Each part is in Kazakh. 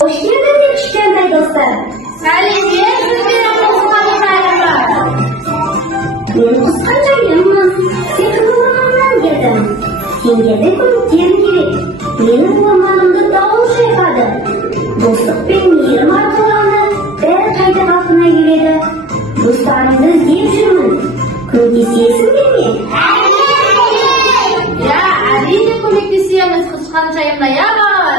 Hoş geldiniz kişilerden dostlar. Saliye, sizlere kıskançayım var. Ben kıskançayım mı? Sen kızılmandan geldim. Sen geldi komiklerin gerek. Benim ormanımda davul şaykadı. Dostluk benim yerim arkalarını beri kayda altına giredi. Dostlarımda izleyip жүрмін. Көмектесесің бе мен? Ya, әрине көмектесеміз кысkançайымда, ya балалар?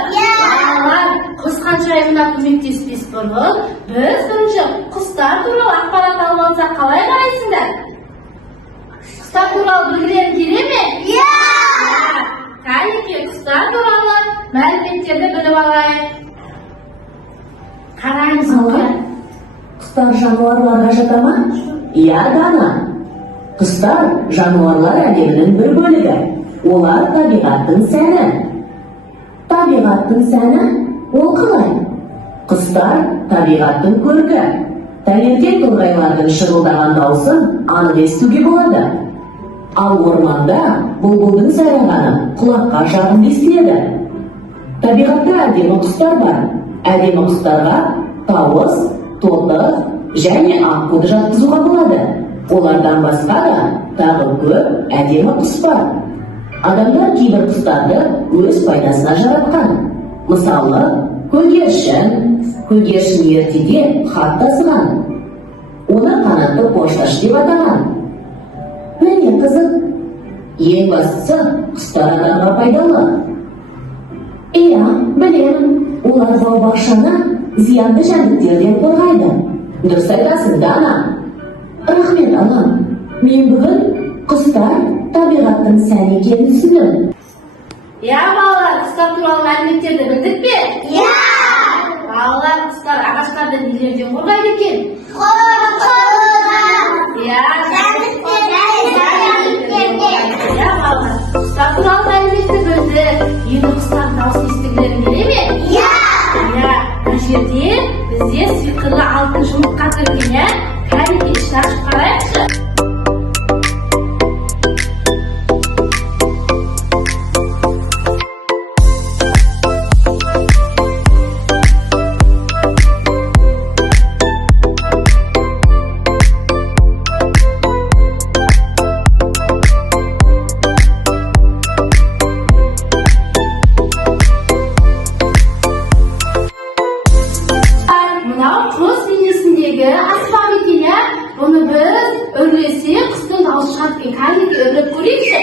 Балалар, кысkançайымда көмектеспес бұрын, біз бірінші құстар туралы ақпарат алып алсақ қалай қарайсыңдар? Құстар туралы білгілерің келе ме? Кәнекей, құстар туралы мәліметтерді біліп алайық. Қараңыз ғой. Құстар жануарларға жата ма? Иә, Дана. Құстар жануарлар әлемінің бір бөлігі. Олар табиғаттың сәні. Табиғаттың сәні ол қалай? Құстар табиғаттың көркі. Таңертең торғайлардың шырылдаған дауысын анық естуге болады. Ал орманда бұлбұлдың сайрағаны құлаққа жағымды естіледі. Табиғатта әдемі құстар бар. Әдемі құстарға тауыс, тоты және аққуды жатқызуға болады. Олардан басқа да тағы көп әдемі құс бар. Адамдар кейбір құстарды өз пайдасына жаратқан. Мысалы, көгершін ертеде хат тасыған. Оны қанатты пошташы деп атаған. Міне қызық. Ең бастысы құстар адамға пайдалы. Иә, білемін. Олар бау-бақшаны зиянды жәндіктерден қорғайды. Дұрыс айтасың, Дана. Рахмет, анам. Мен бүгін құстар табиғаттың сәні екенін түсіндім. Ya балалар, құстар туралы мәліметтерді білдік пе? Балалар, құстар ағаштарды нелерден қорғайды екен? Ya балалар, құстар туралы мәліметті білдік. Енді құстар дауыс естігілерін келе ме? Ya, бұл жерде бізде сиқырлы алтын жұмыртқа кірген, ya. Кәнекей, ішін ашып қарайықшы. Мынау құс бейнесіндегі аспан екен, ya. Бұны біз өрлесе құстың дауысы шығады екен. Кәнекей, өрлеп көрейікші.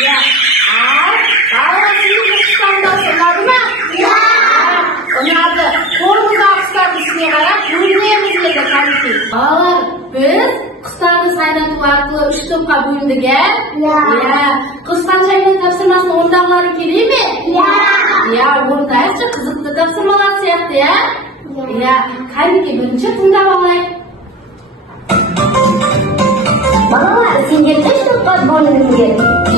Ya, балалар, сізге құстың дауысы ұнады ма? Ұнады. Қолымыздағы құстардың ішіне қарап бөлінеміз деді кәнекей. Балалар, біз құстарды сайрату арқылы 3 топқа бөліндік, Кысkançайымның тапсырмасын орындағылары келе ме? Орындайықшы, қызықты тапсырмалар сияқты, Кәнекей, бірінші тыңдап алайық. Балалар, сендер 3 топқа бөліндіңдер.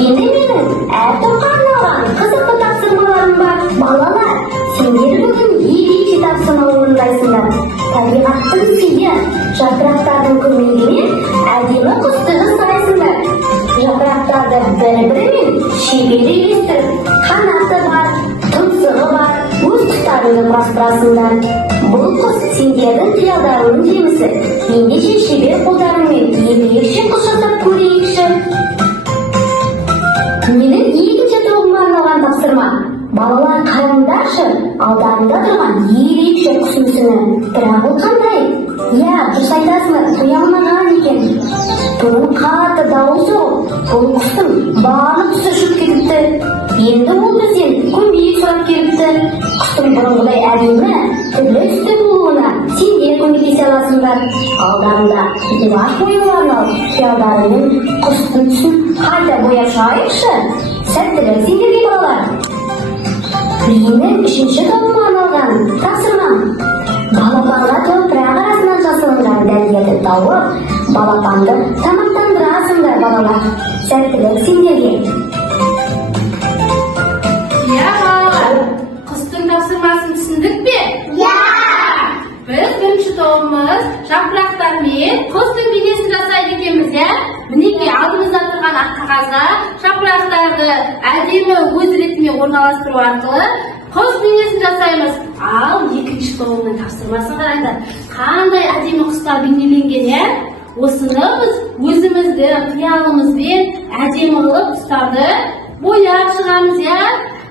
Енді менің әр топқа арналған қызықты тапсырмаларым бар. Балалар, сендер бүгін ерекше тапсырма орындайсыңдар. Табиғаттың сыйы, жапырақтардың көмегімен әдемі құсты жасайсыңдар. Жапырақтарды бір-бірімен шебер үйлестіріп, қанаты бар, тұмсығы бар, өз құстарыңды құрастырасыңдар. Бұл құс сендердің қиялдарының жемісі. Ендеше шебер қолдарыңмен ерекше құс жасап көрейікші. Менің екінші тобыма арналған тапсырма. Балалар, қараңдаршы, алдарында тұрған ерекше құс мүсіні. Бірақ бұл қандай? Дұрыс айтасыңдар, қоямаған екен. Бұның қатты дауысы ол. Бұл құстың барлық түсі ұшып кетіпті. Енді ол бізден көмек сұрап келіпті. Құстың бұрынғыдай әдемі, түрлі түсті болуына сендер көмектесе аласыңдар. Алдарында гуашь бояуларын алып, қиялдарымен құстың түсін қайта бояп шығайықшы. Сәттілік сендерге, балалар. Менің үшінші тобыма арналған тапсырмам. Балапанға топырақ арасынан жасалынған дәндерді тауып, балапанды тамақтандырасыңдар, балалар. Сәттілік сендерге. Балалар, құстың тапсырмасын түсіндік пе? Біз бірінші тобымыз жапырақтармен құстың бейнесін жасайды екенбіз, Мінекей, алдымызда жазылған ақ қағазға жапырақтарды әдемі өз ретіне орналастыру арқылы құс бейнесін жасаймыз. Ал екінші тобының тапсырмасын қараңдар. Қандай әдемі құстар бейнеленген, иә? Осыны біз өзіміздің қиялымызбен әдемі қылып құстарды бояп шығамыз, иә?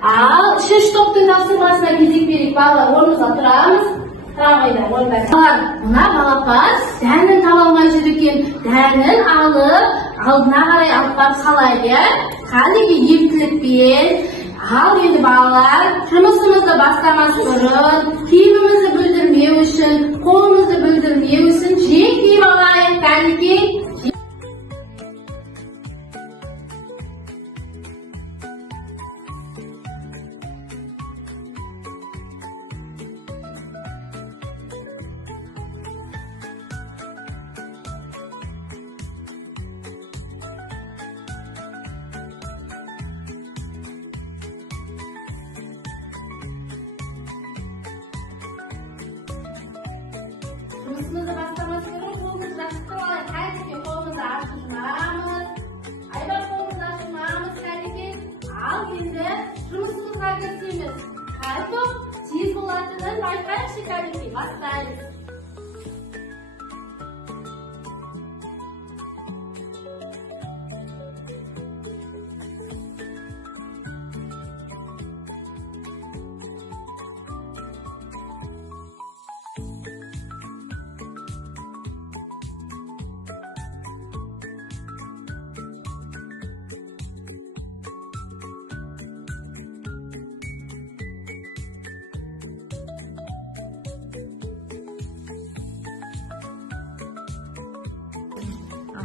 Ал үшінші топтың тапсырмасына кезек берейік. Балалар, орнымызға тұрамыз. Тұра қойыңдар, орындар. Мына балапан дәнін таба алмай жүр екен. Дәнін алып, алдына қарай алып барып салайық, иә? Кәдімгі ептілікпен. Ал енді балалар, жұмысымызды бастамас бұрын, киімімізді бүлдірмеу үшін, қолымызды бүлдірмеу үшін жең киіп алайық, кәдімгі. Жұмысымызды бастамас бұрын қолымызды жастырып алайық. Кәдімгі қолымызды ашып жұмамыз. Айбар қолымызды ашып жұмамыз, кәдімгі. Ал енді жұмысымызға кірісеміз. Қайтып тез болатынын байқайықшы, кәдімгі. Бастаймыз.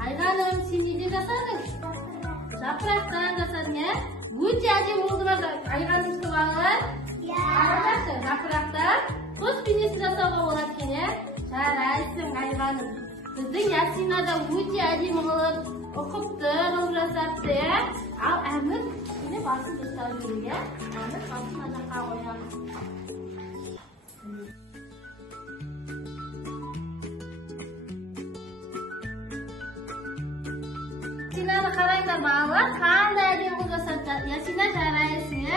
Айғаным, сен неден жасадың? Жапырақтан жасадың, ә? Өте әдемі болды ма айғаным балалар? Қараңдаршы, жапырақтан құс бейнесін жасауға болады екен, ә? Жарайсың айғаным. Біздің Ясинада өте әдемі қылып, ұқыпты қылып жасапты, ә? Ал әмір, сені басын ұстау керек, ә? Әмір басын мына жаққа қоямыз. Ясинаны қараңдар балалар, қандай әдемі қылып жасапты. Ясина, жарайсың, ә?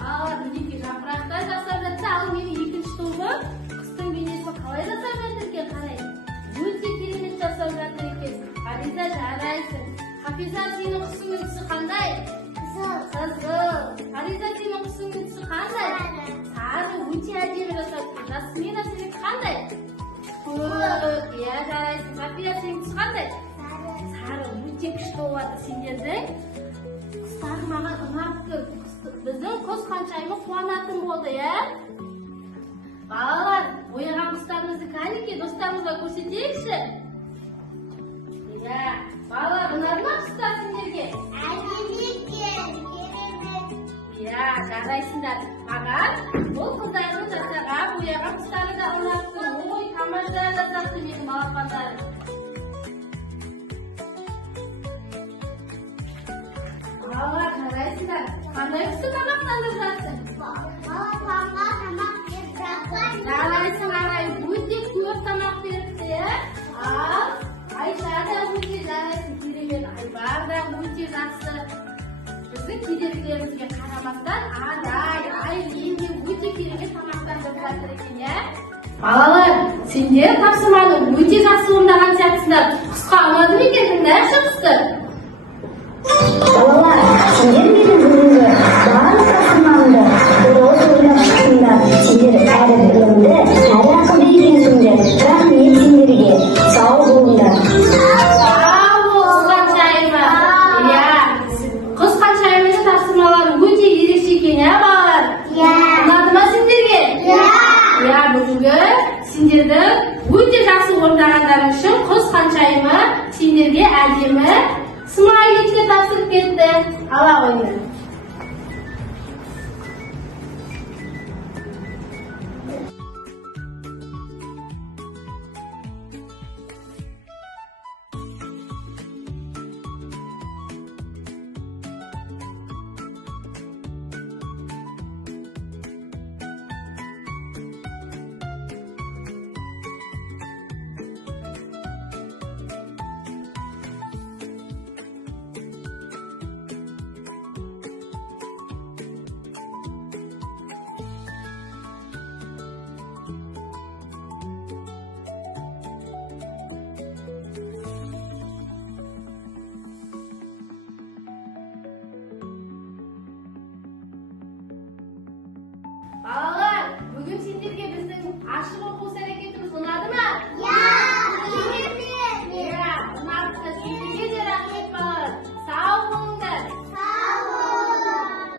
Балалар, мінекей жапырақтан жасап жатса, ал менің екінші тобым құстың бейнесін қалай жасап жатыр екен, қарай. Өте керемет жасап жатыр екен. Хафиза, жарайсың. Хафиза, сенің құсыңның түсі қандай? Қызыл. Хафиза, сенің құсыңның түсі қандай? Сары, өте әдемі жасап. Жасмина, сенің қандай? Көк. Иә, жарайсың. Хафиза, сенің түсі қандай? Сары, өте күшті болады сендердің. Құстар маған ұнапты. Біздің құс қаншайымы қуанатын болды, иә? Балалар, бояған құстарымызды кәдімгі достарымызға көрсетейікші. Иә, балалар, ұнады ма құстар сендерге? Иә, жарайсыңдар. Маған бұл қыздардың жасаған бояған құстары да ұнапты. Ой, тамаша жасапты менің балапандарым. Балалар, жарайсыңдар. Қандай құсты тамақтандырып жатсың? Балапанға тамақ беріп жатыр. Жарайсың, ағай, өте көп тамақ беріпті. Ал Айша да өте жарайсың, керемет. Айбар да өте жақсы. Біздің кедергілерімізге қарамастан, Айлин де өте керемет тамақтандырып жатыр екен, иә? Балалар, сендер тапсырманы өте жақсы орындаған сияқтысыңдар. Құсқа ұнады ма екен, тыңдайықшы құсты? Балалар, сендер менің бүгінгі барлық тапсырмамды дұрыс ойлап шықтыңдар. Сендер әрі білімді, әрі ақылды екенсіңдер. Рахмет сендерге. Сау болыңдар. Сау бол, қаншайымы. Иә, құс қаншайымының тапсырмалары өте ерекше екен, иә балалар? Иә. Ұнады ма сендерге? Иә. Иә, бүгінгі сендердің өте жақсы орындағандарың үшін құс қаншайымы сендерге әдемі смайликті тапсырып кетті. Ала қойыңдар.